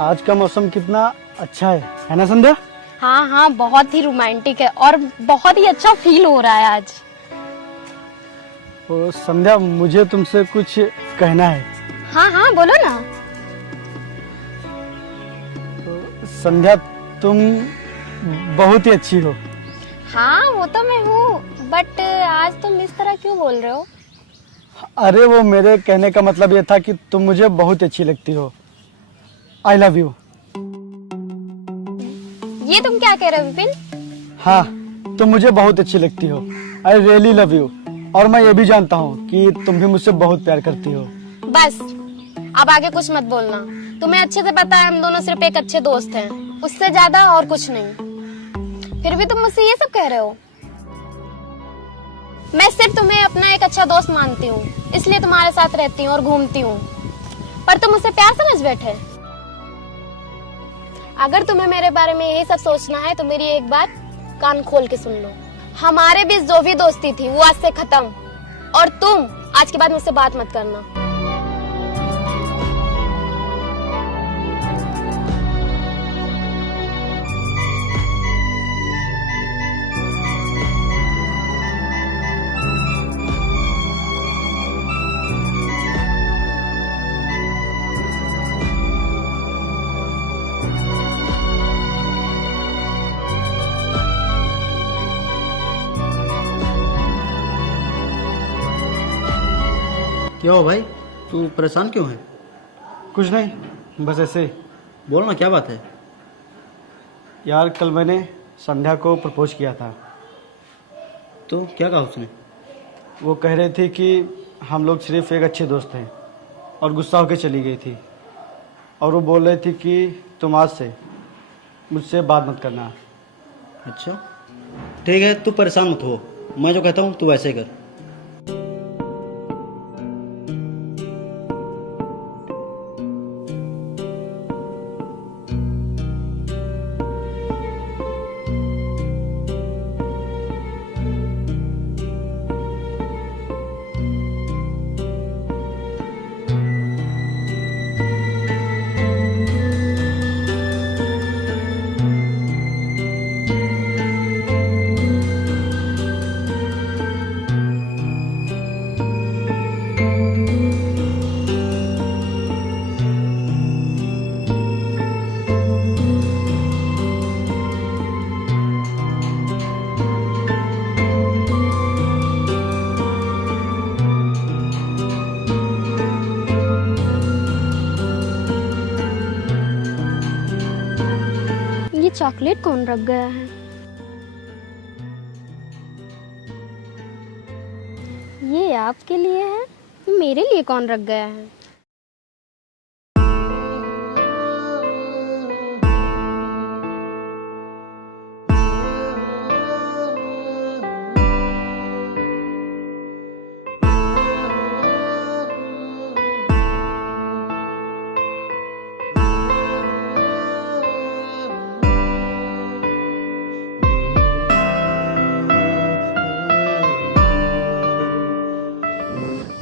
आज का मौसम कितना अच्छा है ना संध्या? हाँ हाँ, बहुत ही रोमांटिक है और बहुत ही अच्छा फील हो रहा है आज। तो संध्या, मुझे तुमसे कुछ कहना है। हाँ हाँ, बोलो ना। तो संध्या, तुम बहुत ही अच्छी हो। हाँ, वो तो मैं हूँ, बट आज तुम इस तरह क्यों बोल रहे हो? अरे वो मेरे कहने का मतलब ये था कि तुम मुझे बहुत अच्छी लगती हो। I love you. ये तुम क्या कह रहे हो विपिन? हाँ, तुम मुझे बहुत अच्छी लगती हो। I really love you. और मैं ये भी जानता हूँ कि तुम भी मुझसे बहुत प्यार करती हो। बस, अब आगे कुछ मत बोलना। तुम्हें अच्छे से पता है हम दोनों सिर्फ एक अच्छे दोस्त हैं, उससे ज्यादा और कुछ नहीं। फिर भी तुम मुझसे ये सब कह रहे हो। मैं सिर्फ तुम्हें अपना एक अच्छा दोस्त मानती हूँ, इसलिए तुम्हारे साथ रहती हूँ और घूमती हूँ, पर तुम मुझसे प्यार समझ बैठे। अगर तुम्हें मेरे बारे में यही सब सोचना है तो मेरी एक बात कान खोल के सुन लो। हमारे बीच जो भी दोस्ती थी वो आज से खत्म, और तुम आज के बाद मुझसे बात मत करना। क्या हो भाई, तू परेशान क्यों है? कुछ नहीं, बस ऐसे। बोल ना, क्या बात है? यार, कल मैंने संध्या को प्रपोज किया था। तो क्या कहा उसने? वो कह रही थी कि हम लोग सिर्फ एक अच्छे दोस्त हैं, और गुस्सा होकर चली गई थी। और वो बोल रही थी कि तुम आज से मुझसे बात मत करना। अच्छा ठीक है, तू परेशान मत हो। मैं जो कहता हूँ तू वैसे ही कर। ये चॉकलेट कौन रख गया है? ये आपके लिए है, मेरे लिए कौन रख गया है?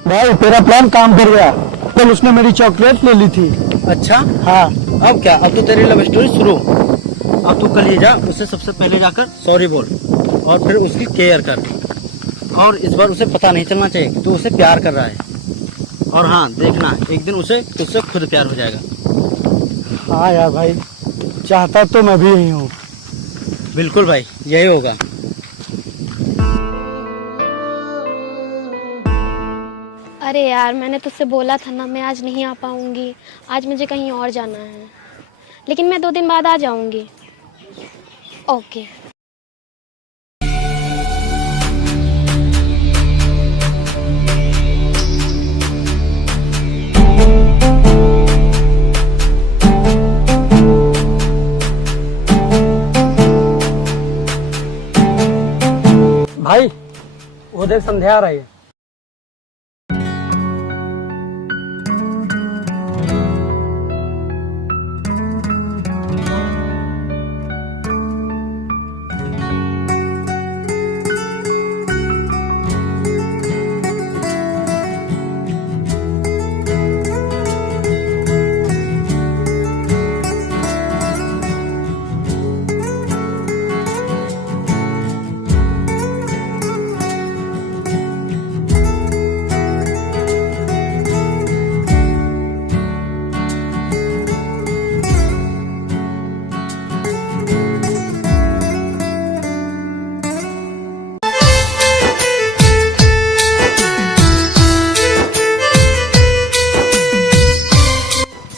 भाई, तेरा प्लान काम कर गया। कल उसने मेरी चॉकलेट ले ली थी। अच्छा, हाँ। अब क्या? अब तो तेरी लव स्टोरी शुरू। अब तू कल ये जा, उससे सबसे पहले जाकर सॉरी बोल, और फिर उसकी केयर कर। और इस बार उसे पता नहीं चलना चाहिए कि तू उसे प्यार कर रहा है। और हाँ, देखना एक दिन उसे तुझसे खुद प्यार हो जाएगा। हाँ यार भाई, चाहता तो मैं भी यही हूँ। बिल्कुल भाई, यही होगा। अरे यार, मैंने तुझसे बोला था ना, मैं आज नहीं आ पाऊंगी। आज मुझे कहीं और जाना है, लेकिन मैं 2 दिन बाद आ जाऊंगी। ओके। भाई, वो देख, संध्या आ रही है।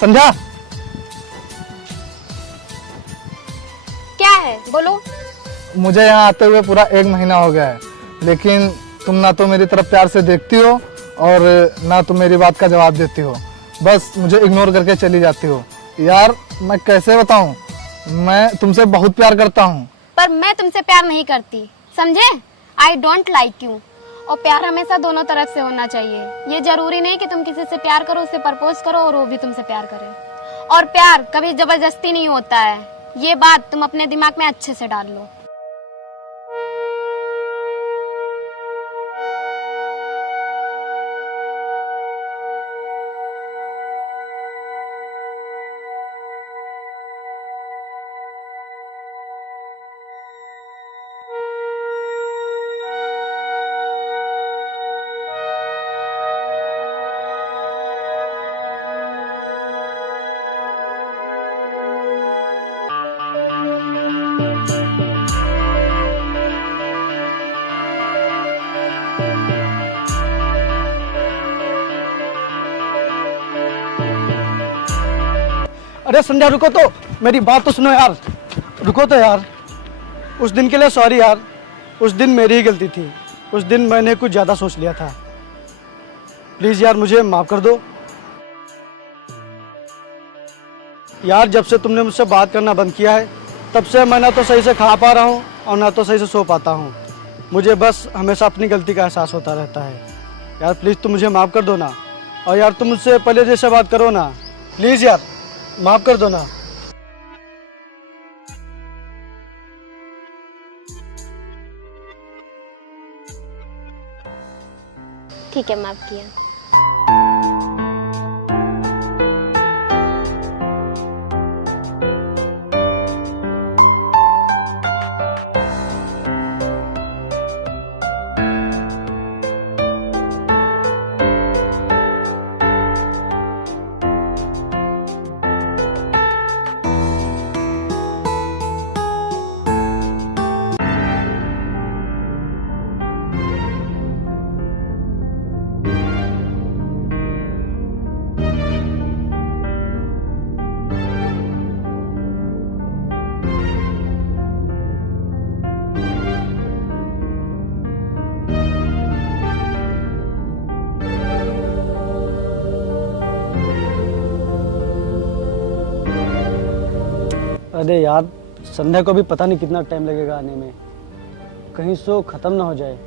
संध्या, क्या है बोलो। मुझे यहाँ आते हुए पूरा 1 महीना हो गया है, लेकिन तुम ना तो मेरी तरफ प्यार से देखती हो और ना तुम मेरी बात का जवाब देती हो, बस मुझे इग्नोर करके चली जाती हो। यार मैं कैसे बताऊं, मैं तुमसे बहुत प्यार करता हूँ। पर मैं तुमसे प्यार नहीं करती, समझे? I don't like you. और प्यार हमेशा दोनों तरफ से होना चाहिए। ये जरूरी नहीं कि तुम किसी से प्यार करो, उसे प्रपोज करो और वो भी तुमसे प्यार करे। और प्यार कभी जबरदस्ती नहीं होता है, ये बात तुम अपने दिमाग में अच्छे से डाल लो। अरे संध्या रुको तो, मेरी बात तो सुनो यार, रुको तो यार। उस दिन के लिए सॉरी यार, उस दिन मेरी ही गलती थी। उस दिन मैंने कुछ ज़्यादा सोच लिया था। प्लीज़ यार मुझे माफ़ कर दो। यार जब से तुमने मुझसे बात करना बंद किया है, तब से मैं ना तो सही से खा पा रहा हूँ और ना तो सही से सो पाता हूँ। मुझे बस हमेशा अपनी गलती का एहसास होता रहता है। यार प्लीज़ तुम मुझे माफ़ कर दो ना। और यार तुम मुझसे पहले जैसे बात करो ना, प्लीज़ यार माफ़ कर दो ना। ठीक है, माफ किया। अरे यार संध्या को भी पता नहीं कितना टाइम लगेगा आने में, कहीं सो खत्म ना हो जाए।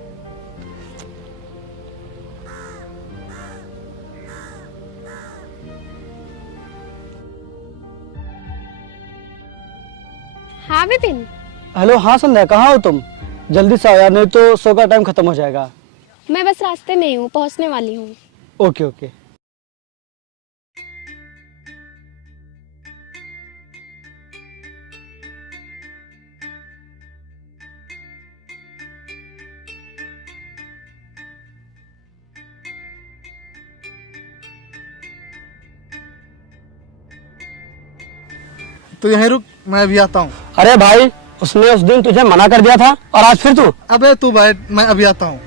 हाँ विपिन। हेलो, हाँ संध्या कहाँ हो तुम? जल्दी से आओ यार, नहीं तो सो का टाइम खत्म हो जाएगा। मैं बस रास्ते में ही हूँ, पहुँचने वाली हूँ। Okay okay. तो यहीं रुक, मैं अभी आता हूँ। अरे भाई, उसने उस दिन तुझे मना कर दिया था और आज फिर तू? अबे तू बैठ, मैं अभी आता हूँ।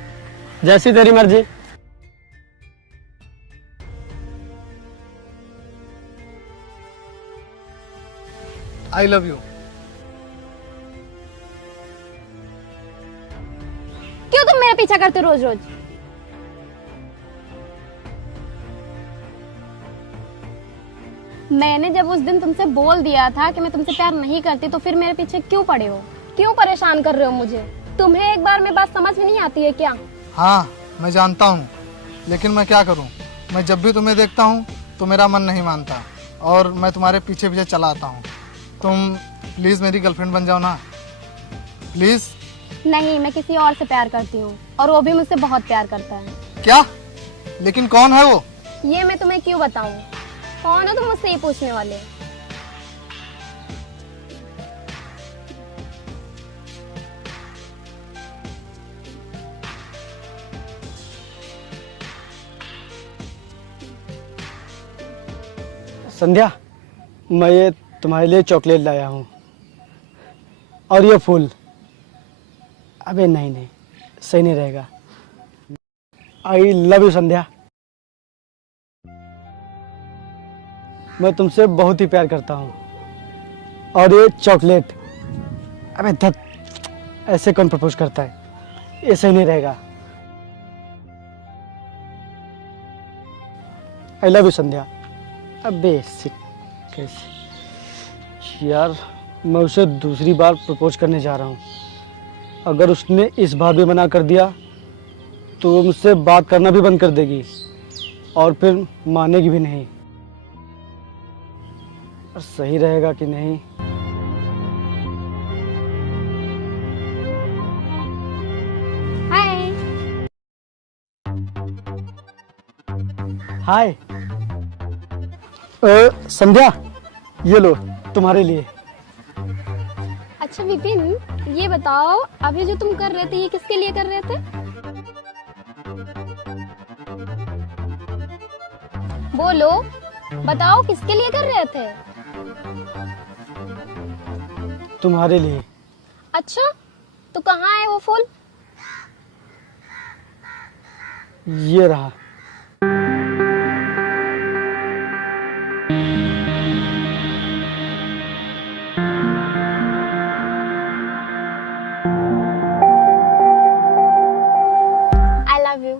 जैसी तेरी मर्जी। I love you. क्यों तुम मेरा पीछा करते रोज रोज? मैंने जब उस दिन तुमसे बोल दिया था कि मैं तुमसे प्यार नहीं करती, तो फिर मेरे पीछे क्यों पड़े हो? क्यों परेशान कर रहे हो मुझे? तुम्हें एक बार में बात समझ में नहीं आती है क्या? हाँ मैं जानता हूँ, लेकिन मैं क्या करूँ, मैं जब भी तुम्हें देखता हूँ तो मेरा मन नहीं मानता और मैं तुम्हारे पीछे पीछे चला आता हूँ। तुम प्लीज़ मेरी गर्लफ्रेंड बन जाओ ना, प्लीज़। नहीं, मैं किसी और से प्यार करती हूँ और वो भी मुझसे बहुत प्यार करता है। क्या? लेकिन कौन है वो? ये मैं तुम्हें क्यों बताऊं? कौन हो तुम मुझसे ये पूछने वाले? संध्या, मैं ये तुम्हारे लिए चॉकलेट लाया हूँ और ये फूल। अबे नहीं नहीं, सही नहीं रहेगा। आई लव यू संध्या। मैं तुमसे बहुत ही प्यार करता हूँ। और ये चॉकलेट, अबे धत, ऐसे कौन प्रपोज करता है? ऐसे ही नहीं रहेगा। आई लव यू संध्या। अबे कैसे यार, मैं उसे दूसरी बार प्रपोज करने जा रहा हूँ। अगर उसने इस बार भी मना कर दिया तो वो मुझसे बात करना भी बंद कर देगी और फिर मानेगी भी नहीं। और सही रहेगा कि नहीं? हाय। हाय। संध्या, ये लो तुम्हारे लिए। अच्छा विपिन, ये बताओ अभी जो तुम कर रहे थे ये किसके लिए कर रहे थे? बोलो, बताओ किसके लिए कर रहे थे? तुम्हारे लिए। अच्छा, तो कहाँ है वो फूल? ये रहा। I love you.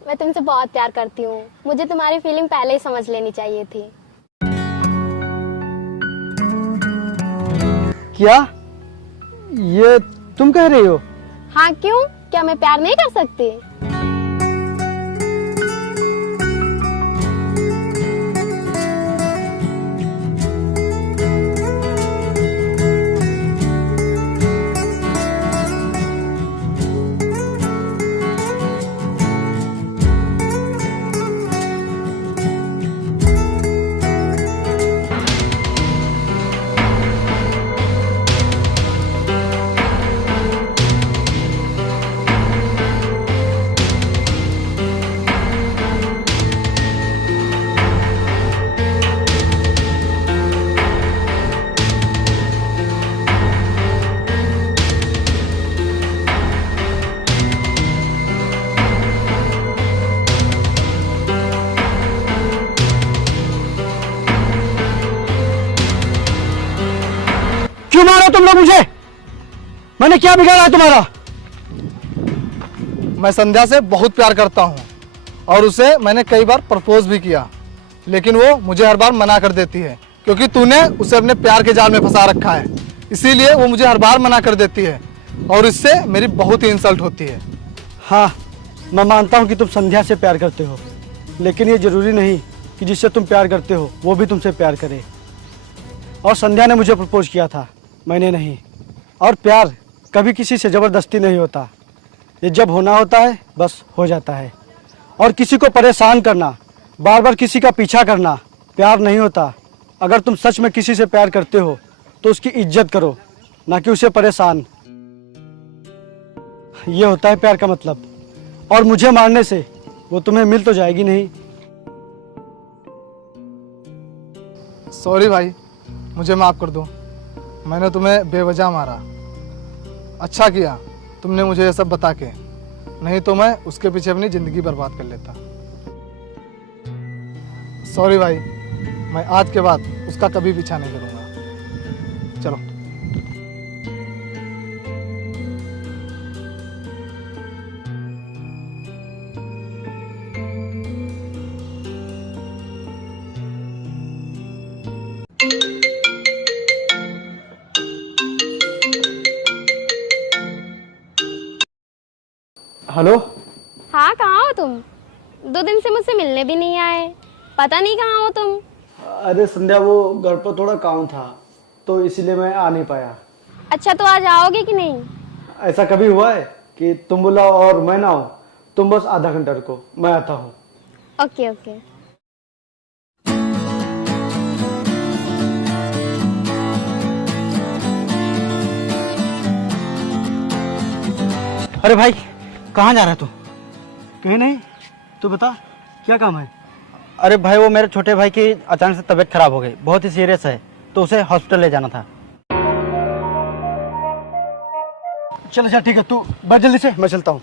मैं तुमसे बहुत प्यार करती हूँ। मुझे तुम्हारी फीलिंग पहले ही समझ लेनी चाहिए थी। क्या ये तुम कह रही हो? हाँ, क्यों? क्या मैं प्यार नहीं कर सकती? क्यों मारो तुम लोग मुझे? मैंने क्या बिगाड़ा है तुम्हारा? मैं संध्या से बहुत प्यार करता हूँ और उसे मैंने कई बार प्रपोज भी किया, लेकिन वो मुझे हर बार मना कर देती है क्योंकि तूने उसे अपने प्यार के जाल में फंसा रखा है। इसीलिए वो मुझे हर बार मना कर देती है और इससे मेरी बहुत ही इंसल्ट होती है। हाँ, मैं मानता हूँ कि तुम संध्या से प्यार करते हो, लेकिन ये जरूरी नहीं कि जिससे तुम प्यार करते हो वो भी तुमसे प्यार करे। और संध्या ने मुझे प्रपोज किया था, मैंने नहीं। और प्यार कभी किसी से ज़बरदस्ती नहीं होता। ये जब होना होता है बस हो जाता है। और किसी को परेशान करना, बार बार किसी का पीछा करना प्यार नहीं होता। अगर तुम सच में किसी से प्यार करते हो तो उसकी इज्जत करो, ना कि उसे परेशान। ये होता है प्यार का मतलब। और मुझे मारने से वो तुम्हें मिल तो जाएगी नहीं। सॉरी भाई, मुझे माफ़ कर दो। मैंने तुम्हें बेवजह मारा। अच्छा किया तुमने मुझे ये सब बता के, नहीं तो मैं उसके पीछे अपनी ज़िंदगी बर्बाद कर लेता। सॉरी भाई, मैं आज के बाद उसका कभी पीछा नहीं करूँगा। चलो। हेलो। हाँ, कहाँ हो तुम? 2 दिन से मुझसे मिलने भी नहीं आए। पता नहीं कहाँ हो तुम। अरे संध्या, वो घर पर थोड़ा काम था तो इसलिए मैं आ नहीं पाया। अच्छा, तो आज आओगे कि नहीं? ऐसा कभी हुआ है कि तुम बुलाओ और मैं ना आऊँ? तुम बस आधा घंटा रुको, मैं आता हूँ। Okay okay. अरे भाई, कहाँ जा रहा है तू? कहीं नहीं, तू बता क्या काम है? अरे भाई, वो मेरे छोटे भाई की अचानक से तबीयत खराब हो गई, बहुत ही सीरियस है, तो उसे हॉस्पिटल ले जाना था। चल अच्छा ठीक है, तू बैठ जल्दी से, मैं चलता हूँ।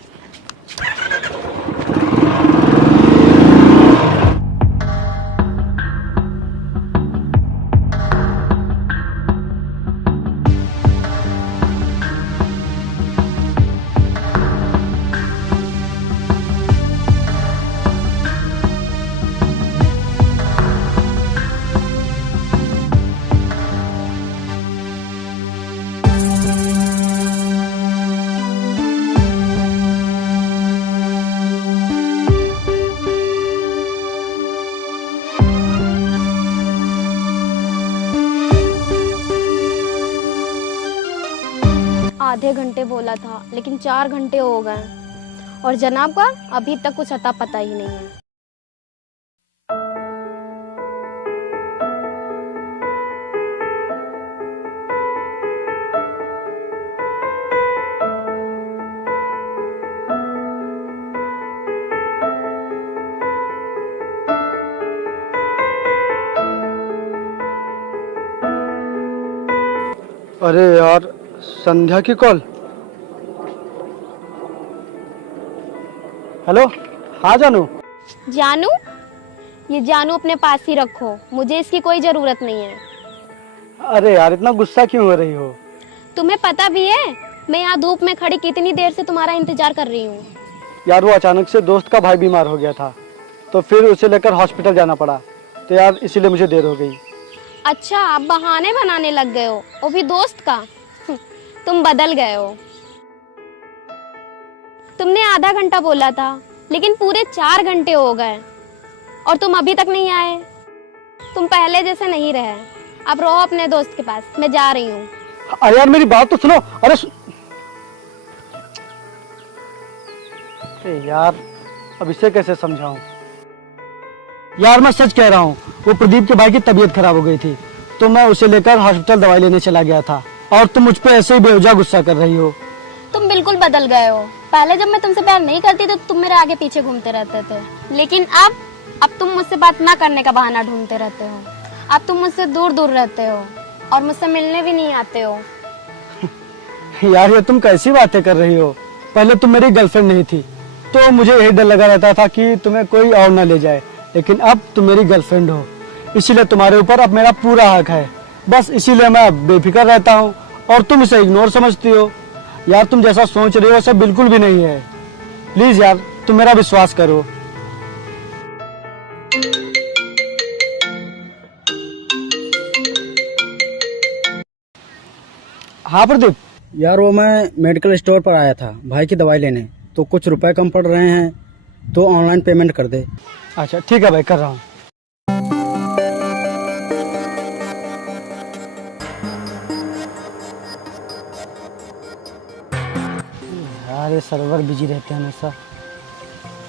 आधे घंटे बोला था, लेकिन 4 घंटे हो गए और जनाब का अभी तक कुछ अता पता ही नहीं है। अरे यार, संध्या की कॉल। हेलो, हाँ जानू। जानू, ये जानू अपने पास ही रखो, मुझे इसकी कोई जरूरत नहीं है। अरे यार, इतना गुस्सा क्यों हो रही हो? तुम्हें पता भी है मैं यहाँ धूप में खड़ी कितनी देर से तुम्हारा इंतजार कर रही हूँ। यार वो अचानक से दोस्त का भाई बीमार हो गया था, तो फिर उसे लेकर हॉस्पिटल जाना पड़ा, तो यार इसीलिए मुझे देर हो गई। अच्छा, आप बहाने बनाने लग गए हो, वो भी दोस्त का। तुम बदल गए हो। तुमने आधा घंटा बोला था, लेकिन पूरे 4 घंटे हो गए और तुम अभी तक नहीं आए। तुम पहले जैसे नहीं रहे। अब रहो अपने दोस्त के पास, मैं जा रही हूँ। अरे यार मेरी बात तो सुनो। अरे यार, अब इसे कैसे समझाऊं? यार मैं सच कह रहा हूँ, वो प्रदीप के भाई की तबीयत खराब हो गई थी, तो मैं उसे लेकर हॉस्पिटल दवाई लेने चला गया था, और तुम मुझ पे ऐसे ही बेवजह गुस्सा कर रही हो। तुम बिल्कुल बदल गए हो। पहले जब मैं तुमसे प्यार नहीं करती तो तुम मेरे आगे पीछे घूमते रहते थे, लेकिन अब तुम मुझसे बात ना करने का बहाना ढूंढते रहते हो। अब तुम मुझसे दूर दूर रहते हो और मुझसे मिलने भी नहीं आते हो। यार ये तुम कैसी बातें कर रही हो? पहले तुम मेरी गर्लफ्रेंड नहीं थी, तो मुझे यही डर लगा रहता था कि तुम्हें कोई और ना ले जाए, लेकिन अब तुम मेरी गर्लफ्रेंड हो, इसीलिए तुम्हारे ऊपर अब मेरा पूरा हक है। बस इसीलिए मैं अब बेफिक्र रहता हूँ और तुम इसे इग्नोर समझती हो। यार तुम जैसा सोच रही हो वैसा बिल्कुल भी नहीं है। प्लीज यार, तुम मेरा विश्वास करो। हाँ प्रदीप। यार वो मैं मेडिकल स्टोर पर आया था भाई की दवाई लेने, तो कुछ रुपए कम पड़ रहे हैं, तो ऑनलाइन पेमेंट कर दे। अच्छा ठीक है भाई, कर रहा हूँ। यार ये सर्वर बिजी रहते हैं हमेशा।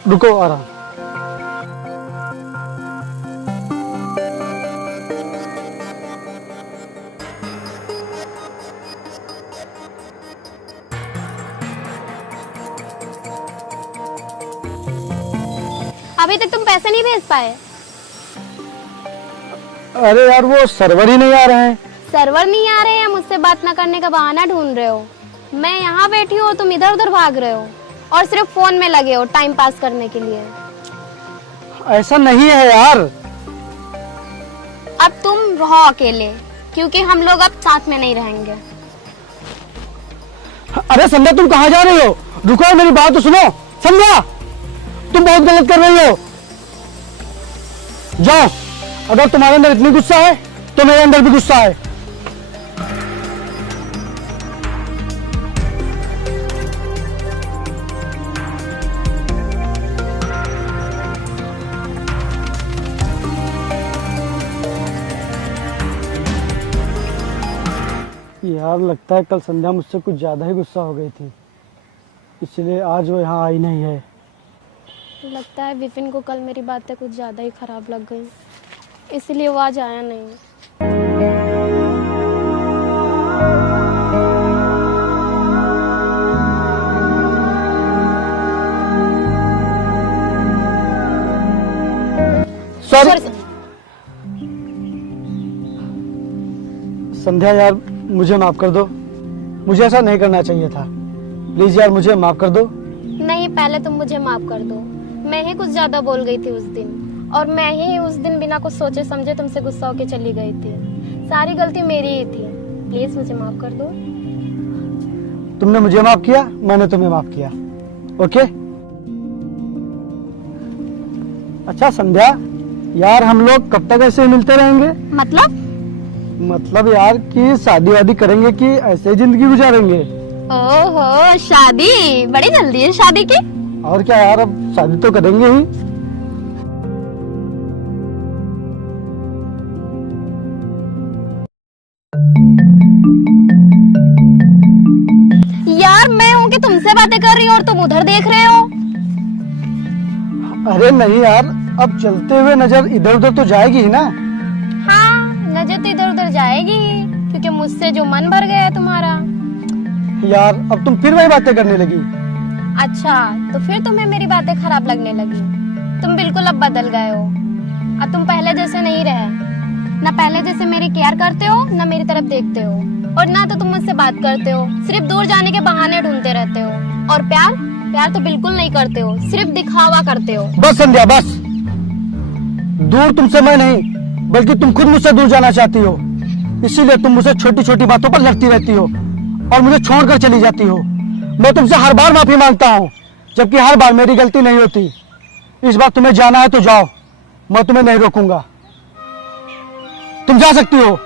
रुको, आ रहा हूँ। अभी तक तुम पैसे नहीं भेज पाए। अरे यार वो सर्वर ही नहीं आ रहे हैं। सर्वर नहीं आ रहे हैं, मुझसे बात ना करने का बहाना ढूंढ रहे हो। मैं यहाँ बैठी हूँ, तुम इधर उधर भाग रहे हो और सिर्फ फोन में लगे हो टाइम पास करने के लिए। ऐसा नहीं है यार। अब तुम रहो अकेले, क्योंकि हम लोग अब साथ में नहीं रहेंगे। अरे संध्या, तुम कहाँ जा रही हो? रुको, मेरी बात तो सुनो। संध्या, तुम बहुत गलत कर रही हो। जाओ, अगर तुम्हारे अंदर इतनी गुस्सा है तो मेरे अंदर भी गुस्सा है। यार लगता है कल संध्या मुझसे कुछ ज्यादा ही गुस्सा हो गई थी, इसलिए आज वो यहाँ आई नहीं है। लगता है विपिन को कल मेरी बातें कुछ ज्यादा ही खराब लग गई, इसलिए वो आज आया नहीं। सॉरी संध्या, यार मुझे माफ कर दो। मुझे ऐसा नहीं करना चाहिए था। प्लीज यार मुझे माफ कर दो। नहीं, पहले तुम मुझे माफ कर दो। मैं ही कुछ ज्यादा बोल गई थी उस दिन, और मैं ही उस दिन बिना कुछ सोचे समझे तुमसे गुस्सा होके चली गई थी। सारी गलती मेरी ही थी। प्लीज मुझे माफ कर दो। तुमने मुझे माफ किया, मैंने तुम्हें माफ किया। ओके? अच्छा संध्या, यार हम लोग कब तक ऐसे ही मिलते रहेंगे? मतलब यार कि शादी वादी करेंगे कि ऐसे ही जिंदगी गुजारेंगे? ओहो, शादी बड़ी जल्दी है शादी की। और क्या यार, अब शादी तो करेंगे ही। मैं हूँ कि तुमसे बातें कर रही हूँ और तुम उधर देख रहे हो? अरे नहीं यार, अब चलते हुए नजर इधर उधर तो जाएगी ही ना। हाँ, नजर तो इधर उधर जाएगी ही, क्योंकि मुझसे जो मन भर गया है तुम्हारा। यार अब तुम फिर वही बातें करने लगी। अच्छा, तो फिर तुम्हें मेरी बातें खराब लगने लगी। तुम बिल्कुल अब बदल गए हो। अब तुम पहले जैसे नहीं रहे। ना पहले जैसे मेरी केयर करते हो, ना मेरी तरफ देखते हो, और ना तो तुम मुझसे बात करते हो। सिर्फ दूर जाने के बहाने ढूंढते रहते हो। और प्यार प्यार तो बिल्कुल नहीं करते हो, सिर्फ दिखावा करते हो। बस संध्या बस। दूर तुमसे मैं नहीं, बल्कि तुम खुद मुझसे दूर जाना चाहती हो। इसीलिए तुम मुझसे छोटी छोटी बातों पर लड़ती रहती हो और मुझे छोड़कर चली जाती हो। मैं तुमसे हर बार माफी मांगता हूँ, जबकि हर बार मेरी गलती नहीं होती। इस बार तुम्हें जाना है तो जाओ, मैं तुम्हें नहीं रोकूंगा। तुम जा सकती हो।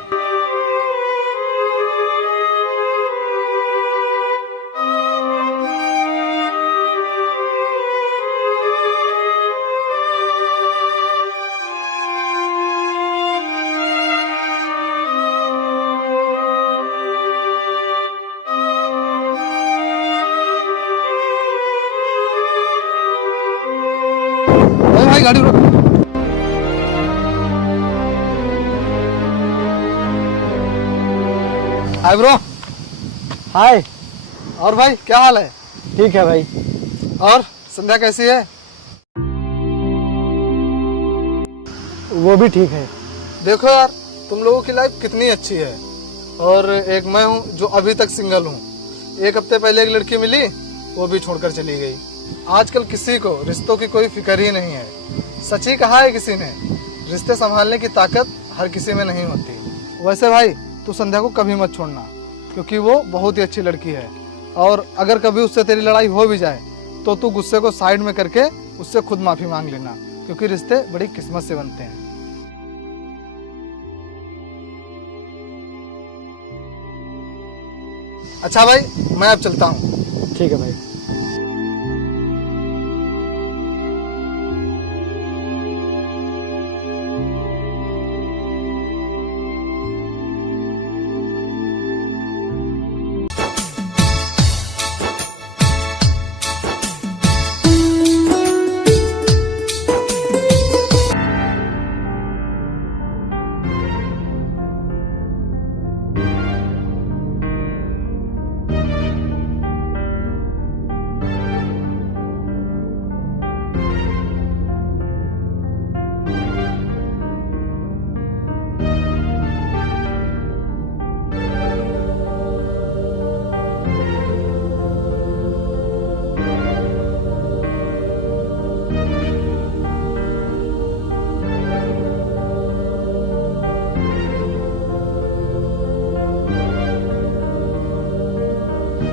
अरे भाई गाड़ी रोक। Hi bro. हाय। और भाई क्या हाल है? ठीक है भाई। और संध्या कैसी है? वो भी ठीक है। देखो यार, तुम लोगों की लाइफ कितनी अच्छी है, और एक मैं हूँ जो अभी तक सिंगल हूँ। एक हफ्ते पहले एक लड़की मिली, वो भी छोड़कर चली गई। आजकल किसी को रिश्तों की कोई फिक्र ही नहीं है। सच ही कहा है किसी ने, रिश्ते संभालने की ताकत हर किसी में नहीं होती। वैसे भाई तू संध्या को कभी मत छोड़ना, क्योंकि वो बहुत ही अच्छी लड़की है। और अगर कभी उससे तेरी लड़ाई हो भी जाए तो तू गुस्से को साइड में करके उससे खुद माफी मांग लेना, क्योंकि रिश्ते बड़ी किस्मत से बनते हैं। अच्छा भाई, मैं अब चलता हूँ। ठीक है भाई।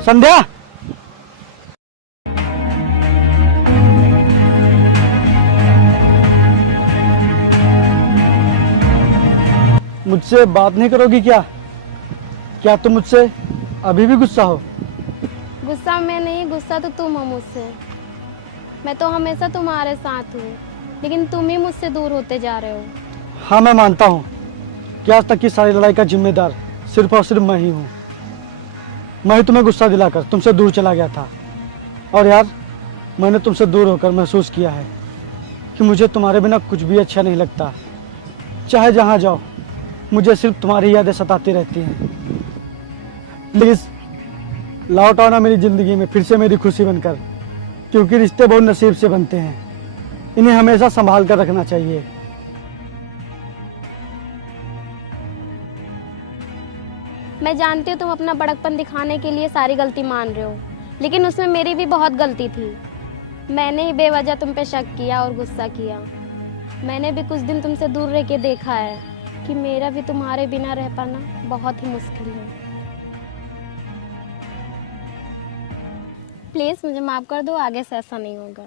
संध्या, मुझसे बात नहीं करोगी क्या? क्या तुम मुझसे अभी भी गुस्सा हो? गुस्सा मैं नहीं, गुस्सा तो तुम हो मुझसे। मैं तो हमेशा तुम्हारे साथ हूँ, लेकिन तुम ही मुझसे दूर होते जा रहे हो। हाँ मैं मानता हूँ कि आज तक की सारी लड़ाई का जिम्मेदार सिर्फ और सिर्फ मैं ही हूँ। मैं ही तुम्हें गुस्सा दिलाकर तुमसे दूर चला गया था। और यार, मैंने तुमसे दूर होकर महसूस किया है कि मुझे तुम्हारे बिना कुछ भी अच्छा नहीं लगता। चाहे जहाँ जाओ, मुझे सिर्फ तुम्हारी यादें सताती रहती हैं। प्लीज़ लौट आओ ना मेरी ज़िंदगी में फिर से मेरी खुशी बनकर, क्योंकि रिश्ते बहुत नसीब से बनते हैं। इन्हें हमेशा संभाल कर रखना चाहिए। मैं जानती हूँ तुम अपना बड़कपन दिखाने के लिए सारी गलती मान रहे हो, लेकिन उसमें मेरी भी बहुत गलती थी। मैंने ही बेवजह तुम पे शक किया और गुस्सा किया। मैंने भी कुछ दिन तुमसे दूर रह के देखा है कि मेरा भी तुम्हारे बिना रह पाना बहुत ही मुश्किल है। प्लीज़ मुझे माफ़ कर दो, आगे से ऐसा नहीं होगा।